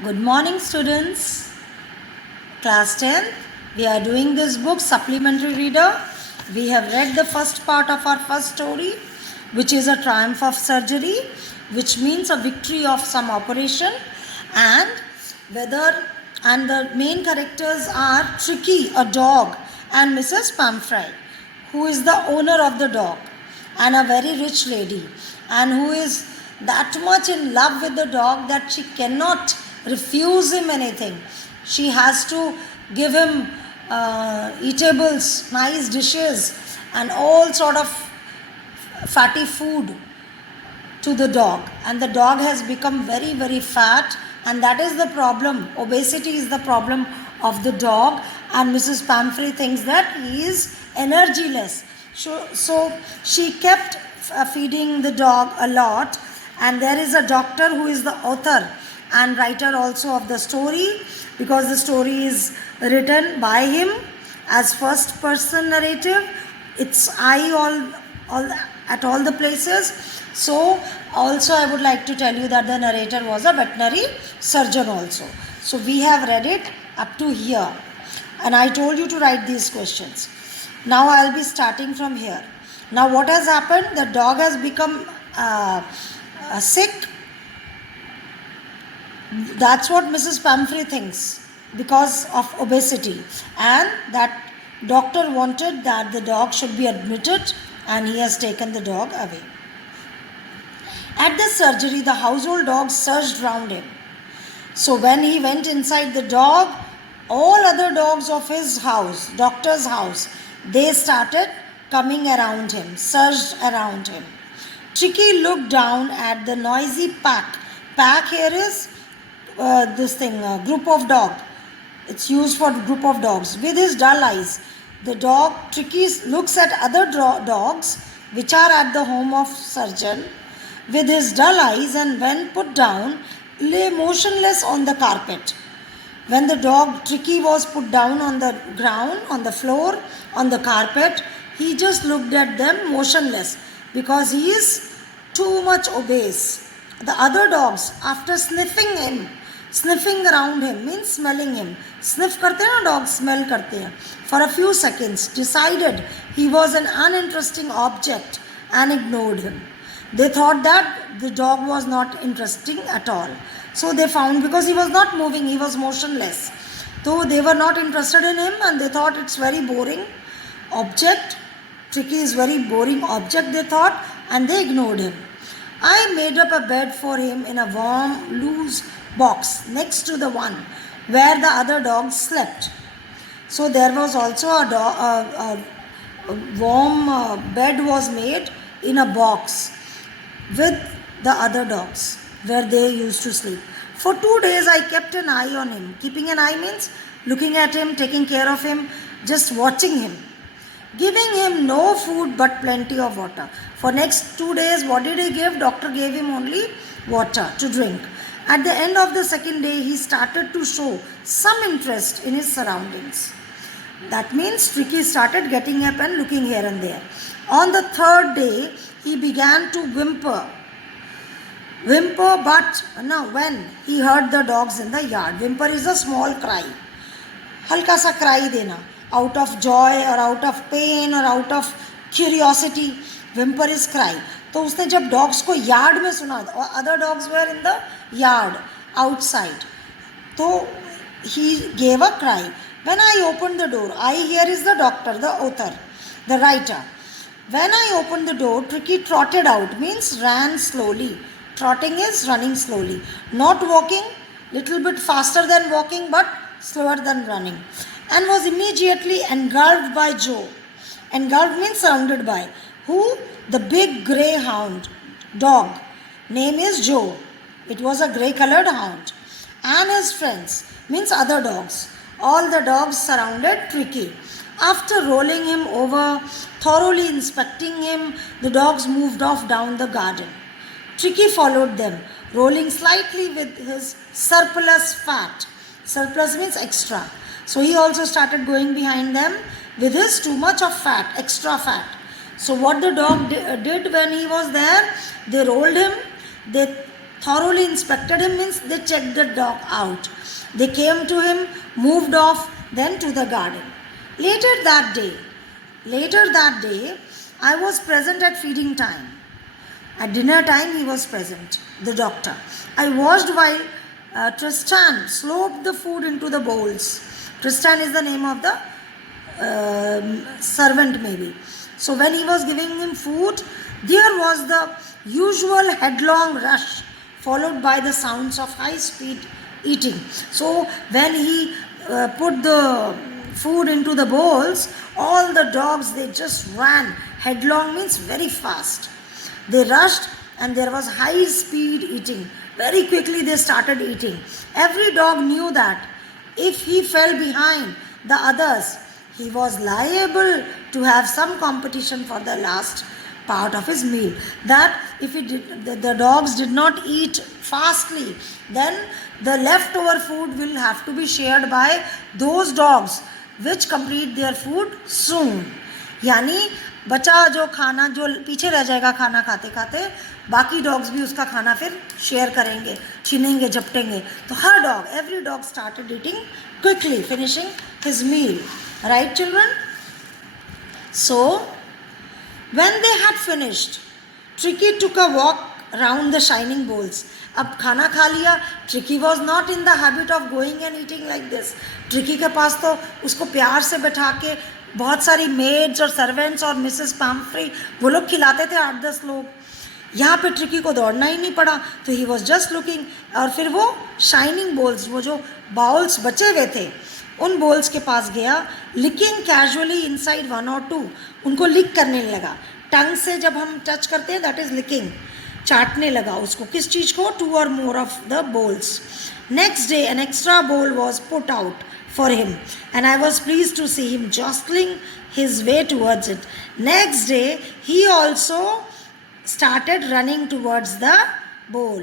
Good morning, students. Class 10. We are doing this book, Supplementary Reader. We have read the first part of our first story, which is a triumph of surgery, which means a victory of some operation. And the main characters are Tricky, a dog, and Mrs. Pamfry, who is the owner of the dog, and a very rich lady, and who is that much in love with the dog that she cannot refuse him anything. She has to give him eatables, nice dishes, and all sort of fatty food to the dog, and the dog has become very fat, and that is the problem. Obesity is the problem of the dog, and Mrs. Pamfrey thinks that he is energyless. So she kept feeding the dog a lot, and there is a doctor who is the author and writer also of the story, because the story is written by him as first person narrative. It's I all at all the places. So also I would like to tell you that the narrator was a veterinary surgeon also. So we have read it up to here, and I told you to write these questions. Now I'll be starting from here. Now what has happened? The dog has become sick. That's what Mrs. Pamfrey thinks, because of obesity, and that doctor wanted that the dog should be admitted, and he has taken the dog away. At the surgery, the household dogs surged round him. So when he went inside the dog, all other dogs of his house, doctor's house, they started coming around him, surged around him. Tricky looked down at the noisy pack. Pack here is group of dog. It's used for group of dogs. With his dull eyes, the dog Tricky looks at other dogs which are at the home of surgeon with his dull eyes, and when put down, lay motionless on the carpet. When the dog Tricky was put down on the ground, on the floor, on the carpet, he just looked at them motionless, because he is too much obese. The other dogs, after sniffing around him means smelling him. Sniff karte hain na, dogs smell karte hain. For a few seconds, decided he was an uninteresting object and ignored him. They thought that the dog was not interesting at all. So they found, because he was not moving, he was motionless. So they were not interested in him, and they thought it's very boring object. Tricky is very boring object, they thought, and they ignored him. I made up a bed for him in a warm, loose box next to the one where the other dogs slept. So there was also a warm bed was made in a box with the other dogs where they used to sleep. For 2 days I kept an eye on him. Keeping an eye means looking at him, taking care of him, just watching him. Giving him no food but plenty of water. For next 2 days, what did he give? Doctor gave him only water to drink. At the end of the second day, he started to show some interest in his surroundings. That means Tricky started getting up and looking here and there. On the third day, he began to whimper, but when he heard the dogs in the yard. Whimper is a small cry. हल्का सा cry देना, out of joy or out of pain or out of curiosity. Whimper is cry. तो उसने जब dogs को yard में सुना, other dogs were in the yard outside, तो he gave a cry. When I opened the door, I here is the doctor, the author, the writer. When I opened the door, Tricky trotted out, means ran slowly. Trotting is running slowly. Not walking, little bit faster than walking, but slower than running. And was immediately engulfed by Joe. Engulfed means surrounded by. Who? The big grey hound dog. Name is Joe. It was a grey colored hound. And his friends, means other dogs. All the dogs surrounded Tricky. After rolling him over, thoroughly inspecting him, the dogs moved off down the garden. Tricky followed them, rolling slightly with his surplus fat. Surplus means extra. So he also started going behind them with his too much of fat, extra fat. So what the dog did when he was there, they rolled him, they thoroughly inspected him, means they checked the dog out. They came to him, moved off, then to the garden. Later that day, I was present at feeding time. At dinner time, he was present, the doctor. I watched while Tristan sloped the food into the bowls. Tristan is the name of the servant, maybe. So when he was giving him food, there was the usual headlong rush, followed by the sounds of high speed eating. So when he put the food into the bowls, all the dogs, they just ran. Headlong means very fast. They rushed, and there was high speed eating. Very quickly they started eating. Every dog knew that if he fell behind the others, he was liable to have some competition for the last part of his meal. That if the dogs did not eat fastly, then the leftover food will have to be shared by those dogs which complete their food soon. यानी बचा जो खाना, जो पीछे रह जाएगा खाना खाते खाते, बाकी डॉग्स भी उसका खाना फिर शेयर करेंगे, छीनेंगे, झपटेंगे. तो हर dog, every dog started eating quickly, finishing his meal. Right, children? So, when they had finished, Tricky took a walk round the shining bowls. अब खाना खा लिया. Tricky was not in the habit of going and eating like this. Tricky के पास तो उसको प्यार से बैठा के बहुत सारी मेड्स और सर्वेंट्स और मिसेस पैम्फ्री, वो लोग खिलाते थे 8-10 लोग. यहाँ पे ट्रिकी को दौड़ना ही नहीं पड़ा. तो ही वॉज जस्ट लुकिंग. और फिर वो शाइनिंग बोल्स, वो जो बाउल्स बचे हुए थे, उन बोल्स के पास गया. लिकिंग कैजुअली इनसाइड 1 or 2, उनको लिक करने लगा. टंग से जब हम टच करते हैं, दैट इज लिकिंग. चाटने लगा उसको. किस चीज़ को? 2 or more of the bowls. Next day an extra bowl was put out for him, and I was pleased to see him jostling his way towards it. Next day, he also started running towards the bowl.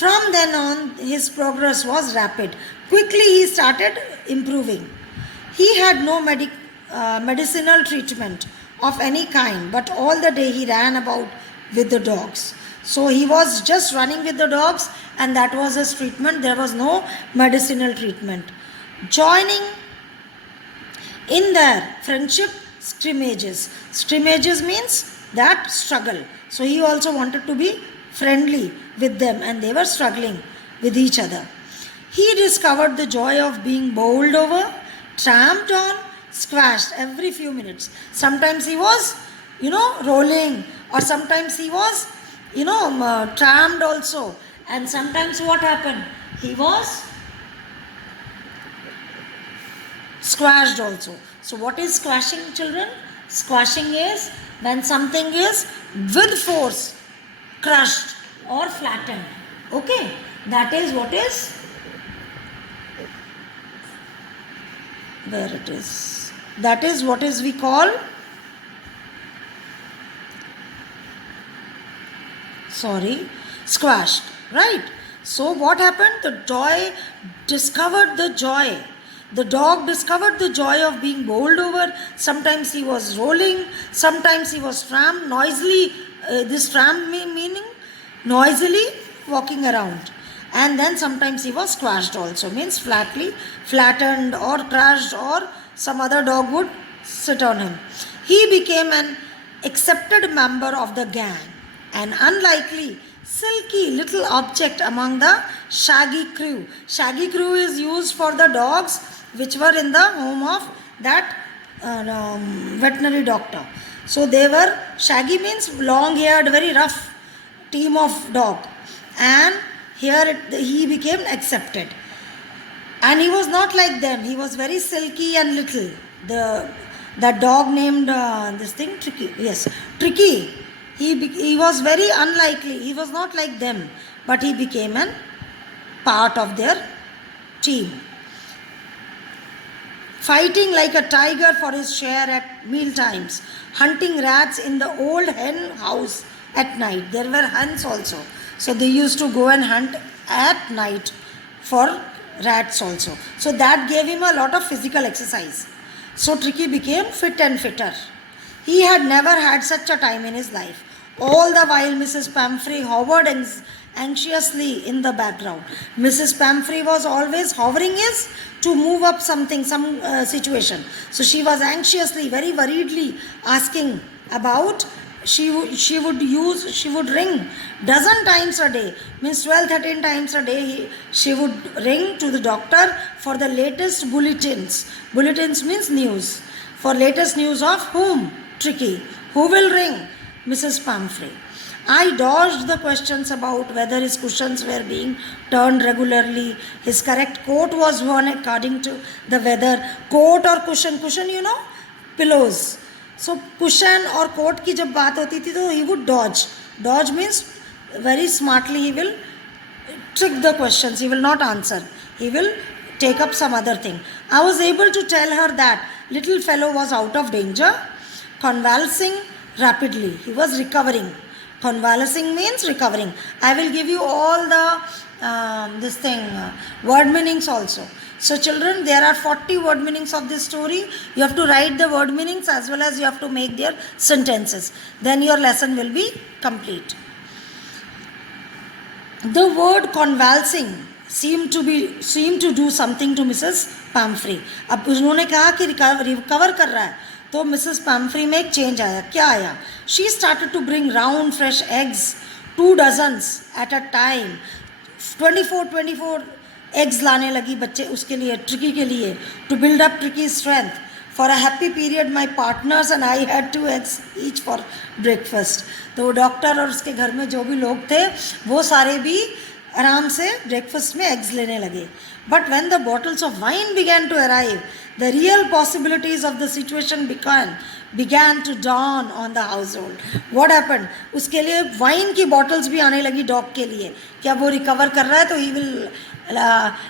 From then on, his progress was rapid. Quickly, he started improving. He had no medicinal treatment of any kind, but all the day he ran about with the dogs. So he was just running with the dogs, and that was his treatment. There was no medicinal treatment. Joining in their friendship scrimmages. Scrimmages means that struggle. So he also wanted to be friendly with them, and they were struggling with each other. He discovered the joy of being bowled over, tramped on, squashed every few minutes. Sometimes he was, rolling, or sometimes he was, tramped also. And sometimes what happened? He was squashed also. So what is squashing, children? Squashing is when something is with force crushed or flattened. Okay, that is what is, where it is, that is what is we call, squashed, right? So what happened? The dog discovered the joy of being bowled over. Sometimes he was rolling, sometimes he was tramped noisily. This tramp meaning noisily walking around. And then sometimes he was squashed also, means flattened or crushed, or some other dog would sit on him. He became an accepted member of the gang, an unlikely, silky little object among the shaggy crew. Shaggy crew is used for the dogs which were in the home of that veterinary doctor. So they were, shaggy means long haired, very rough team of dog. And here he became accepted. And he was not like them. He was very silky and little. That dog named Tricky. Yes, Tricky. He was very unlikely. He was not like them. But he became a part of their team. Fighting like a tiger for his share at meal times. Hunting rats in the old hen house at night. There were hens also. So they used to go and hunt at night for rats also. So that gave him a lot of physical exercise. So Tricky became fit and fitter. He had never had such a time in his life. All the while Mrs. Pumphrey hovered anxiously in the background. Mrs. Pamfrey was always hovering his to move up something, some situation. So she was anxiously, very worriedly asking about. She would ring dozen times a day, means 12-13 times a day. She would ring to the doctor for the latest bulletins. Bulletins means news. For latest news of whom? Tricky. Who will ring? Mrs. Pamfrey. I dodged the questions about whether his cushions were being turned regularly, his correct coat was worn according to the weather. Coat or cushion, pillows. So cushion or coat की जब बात होती थी तो he would dodge. Dodge means very smartly he will trick the questions. He will not answer. He will take up some other thing. I was able to tell her that little fellow was out of danger, convalescing rapidly. He was recovering. Convalescing means recovering. I will give you all the word meanings also. So children, there are 40 word meanings of this story. You have to write the word meanings as well as you have to make their sentences. Then your lesson will be complete. The word convalescing seemed to do something to Mrs. Pamfrey. अब उन्होंने कहा कि recover कर रहा है, तो Mrs Pomfrey में एक चेंज आया. क्या आया? She started to bring round fresh eggs, 2 dozens at a time. 24 eggs लाने लगी बच्चे उसके लिए, ट्रिकी के लिए, to build up Tricki strength. For a happy period my partners and I had 2 eggs each for breakfast. तो doctor और उसके घर में जो भी लोग थे वो सारे भी आराम से ब्रेकफास्ट में एग्स लेने लगे. But when the bottles of wine began to arrive, the real possibilities of the situation began to dawn on the household. What happened? उसके लिए वाइन की बॉटल्स भी आने लगी डॉग के लिए. क्या वो रिकवर कर रहा है तो he will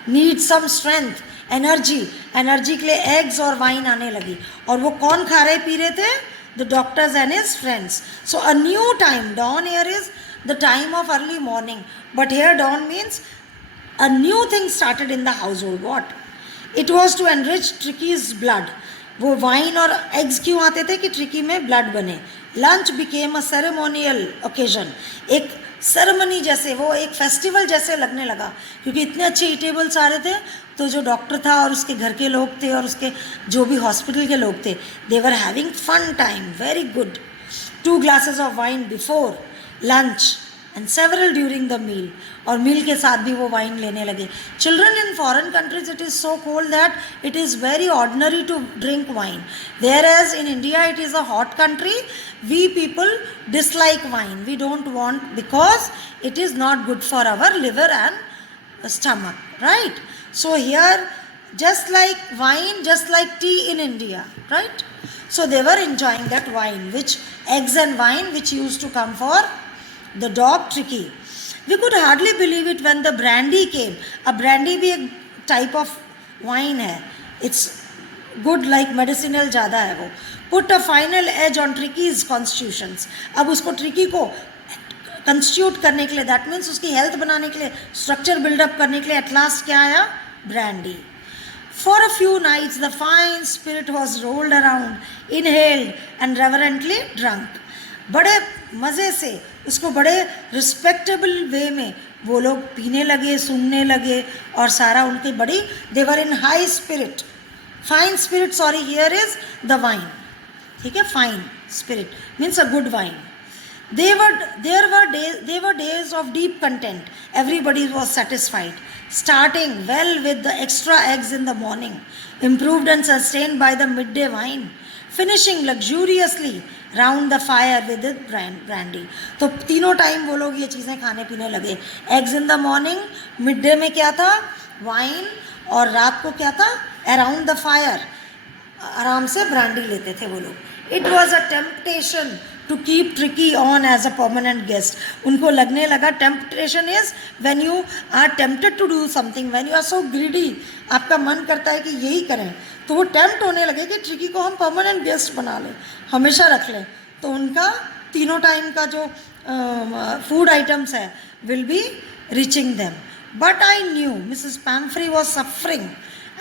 need some strength, energy के लिए एग्स और वाइन आने लगी. और वो कौन खा रहे पी रहे थे? The doctors and his friends. So a new time, dawn here is the time of early morning. But here dawn means a new thing started in the household. What? It was to enrich Tricky's blood. वो wine और eggs क्यों आते थे? कि tricky में blood बने. Lunch became a ceremonial occasion. एक ceremony जैसे, वो एक फेस्टिवल जैसे लगने लगा, क्योंकि इतने अच्छे ईटेबल्स आ रहे थे. तो जो डॉक्टर था और उसके घर के लोग थे और उसके जो भी हॉस्पिटल के लोग थे, they were having fun time, very good. 2 glasses of wine before lunch and several during the meal. और मील के साथ भी वो वाइन लेने लगे. Children in foreign countries, it is so cold that it is very ordinary to drink wine. Whereas in India it is a hot country, we people dislike wine. We don't want, because it is not good for our liver and stomach, right? So here, just like wine, just like tea in India, right? So they were enjoying that wine, which eggs and wine which used to come for the dog Tricky. We could hardly believe it when the brandy came. अब brandy भी एक type of wine है. It's good, like medicinal ज़्यादा है वो. Put a final edge on Tricky's constitutions. अब उसको Tricky को constitute करने के लिए, that means उसकी health बनाने के लिए, structure build up करने के लिए, at last क्या आया? Brandy. For a few nights the fine spirit was rolled around, inhaled and reverently drunk. बड़े मज़े से उसको बड़े रिस्पेक्टेबल वे में वो लोग पीने लगे, सुनने लगे, और सारा उनकी बड़ी, they were in high spirit. Fine spirit, sorry, here is the wine. ठीक है, fine spirit means a good wine. They were days of deep content. Everybody was satisfied. Starting well with the extra eggs in the morning, improved and sustained by the midday wine, finishing luxuriously round the fire with the brandy. तो तीनों time वो लोग ये चीज़ें खाने पीने लगे. Eggs in the morning, midday में क्या था? Wine. और रात को क्या था? Around the fire. आराम से ब्रांडी लेते थे वो लोग. It was a temptation to keep Tricky on as a permanent guest. उनको लगने लगा, temptation is when you are tempted to do something, when you are so greedy, आपका मन करता है कि यही करें, तो वो टेम्प्ट होने लगे कि ट्रिकी को हम परमानेंट गेस्ट बना लें, हमेशा रख लें. तो उनका तीनों टाइम का जो फूड आइटम्स है will be reaching them. But I knew Mrs Pumphrey was suffering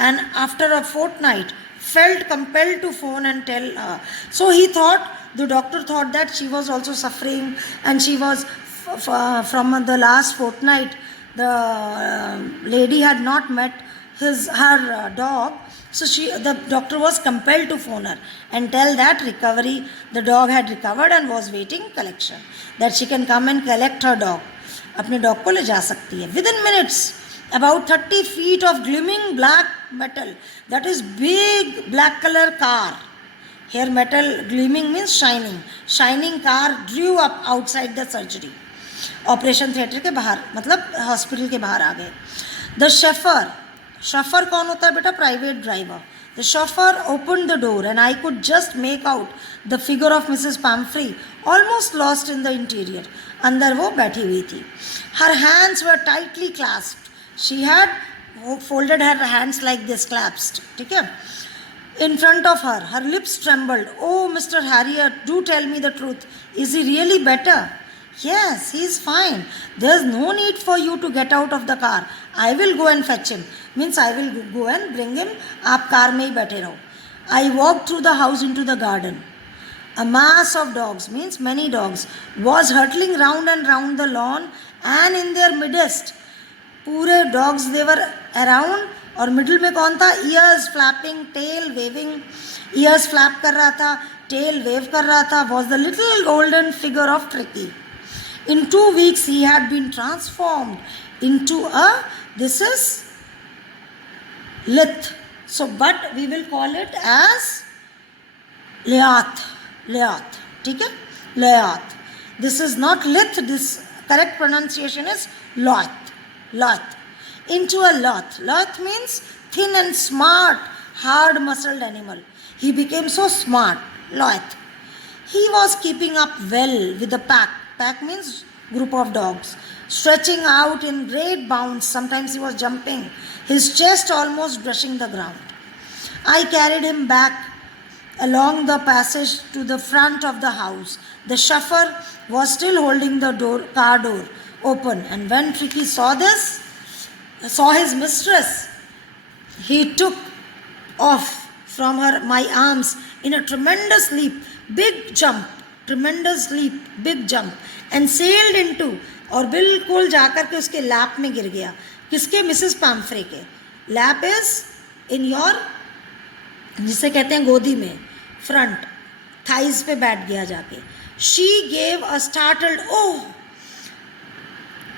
and after a fortnight felt compelled to phone and tell her. So the doctor thought that she was also suffering and she was from the last fortnight, the lady had not met her dog, so the doctor was compelled to phone her and tell that the dog had recovered and was waiting collection, that she can come and collect her dog. अपने dog को ले जा सकती है. Within minutes, about 30 feet of gleaming black metal, that is big black color car. Here metal gleaming means shining. Shining car drew up outside the surgery. Operation theatre के बाहर, मतलब hospital के बाहर आ गए. द शफर कौन होता है बेटा? Private driver. The chauffeur open the door and I could just make out the figure of Mrs Pumphrey almost lost in the interior. अंदर वो बैठी हुई थी. Her hands were tightly clasped. She had folded her hands like this, clasped. ठीक है. In front of her, her lips trembled. Oh, Mr. Harriet, do tell me the truth. Is he really better? Yes, he is fine. There's no need for you to get out of the car. I will go and fetch him. Means I will go and bring him. आप car में ही बैठे रहो. I walked through the house into the garden. A mass of dogs, means many dogs, was hurtling round and round the lawn, and in their midst, पूरे dogs they were around. और middle में कौन था? Ears flapping, tail waving. Ears flap कर रहा था, tail wave कर रहा था. Was the little golden figure of Tricki. In 2 weeks he had been transformed into this is lith. So but we will call it as Leath. ठीक है, Leath. This is not lith. This correct pronunciation is Loth. Into a Loth. Loth means thin and smart, hard-muscled animal. He became so smart, Loth. He was keeping up well with the pack. Pack means group of dogs. Stretching out in great bounds. Sometimes he was jumping, his chest almost brushing the ground. I carried him back along the passage to the front of the house. The chauffeur was still holding the car door open, and when Tricky saw his mistress, he took off from my arms in a tremendous leap, big jump, and sailed into, और बिल्कुल जाकर के उसके lap में गिर गया. किसके? Mrs पैम्फ्रे के. लैप इज इन योर, जिसे कहते हैं गोदी में, फ्रंट थाइज पे बैठ गया जाके. She gave a startled oh.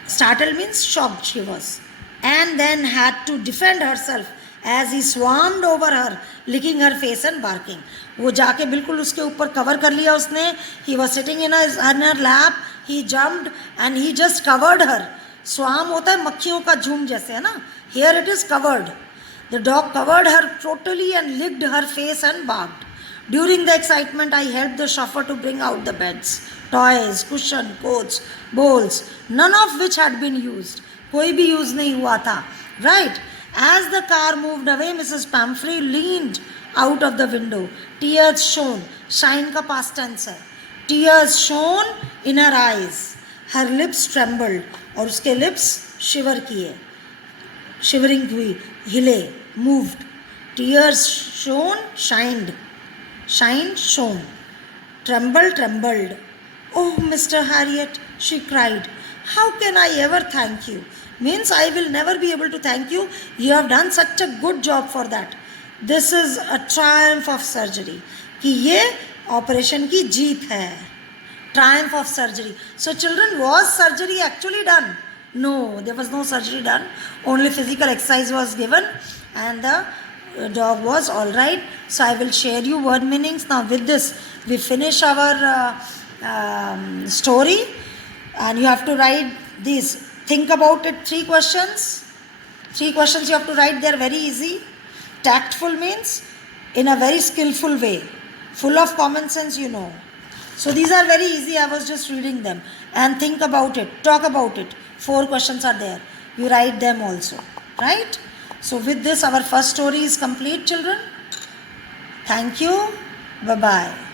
Startled means shocked she was, and then had to defend herself as he swarmed over her, licking her face and barking. वो जाके बिल्कुल उसके ऊपर कवर कर लिया उसने. He was sitting in her lap. He jumped and he just covered her. Swarm होता है मक्खियों का झुंड जैसे, है ना. Here it is covered. The dog covered her totally and licked her face and barked. During the excitement, I helped the chauffeur to bring out the beds, toys, cushion, coats, bowls, none of which had been used. कोई भी use नहीं हुआ था. Right? As the car moved away, Mrs. Pumphrey leaned out of the window. Tears shone. Shine का past tense है. Tears shone in her eyes. Her lips trembled. और उसके lips shiver किए. Shivering हुई, हिले, moved. Tears shone, shined. Shine, shone. Trembled. Oh, Mr. Harriet, she cried. How can I ever thank you? Means I will never be able to thank you. You have done such a good job for that. This is a triumph of surgery. कि ये operation की जीत है. Triumph of surgery. So children, was surgery actually done? No, there was no surgery done. Only physical exercise was given and the dog was all right. So I will share you word meanings. Now with this, we finish our story, and you have to write these. Think about it. 3 questions. 3 questions you have to write. They are very easy. Tactful means in a very skillful way. Full of common sense, you know. So these are very easy. I was just reading them. And think about it. Talk about it. 4 questions are there. You write them also. Right? So with this, our first story is complete, children. Thank you. Bye-bye.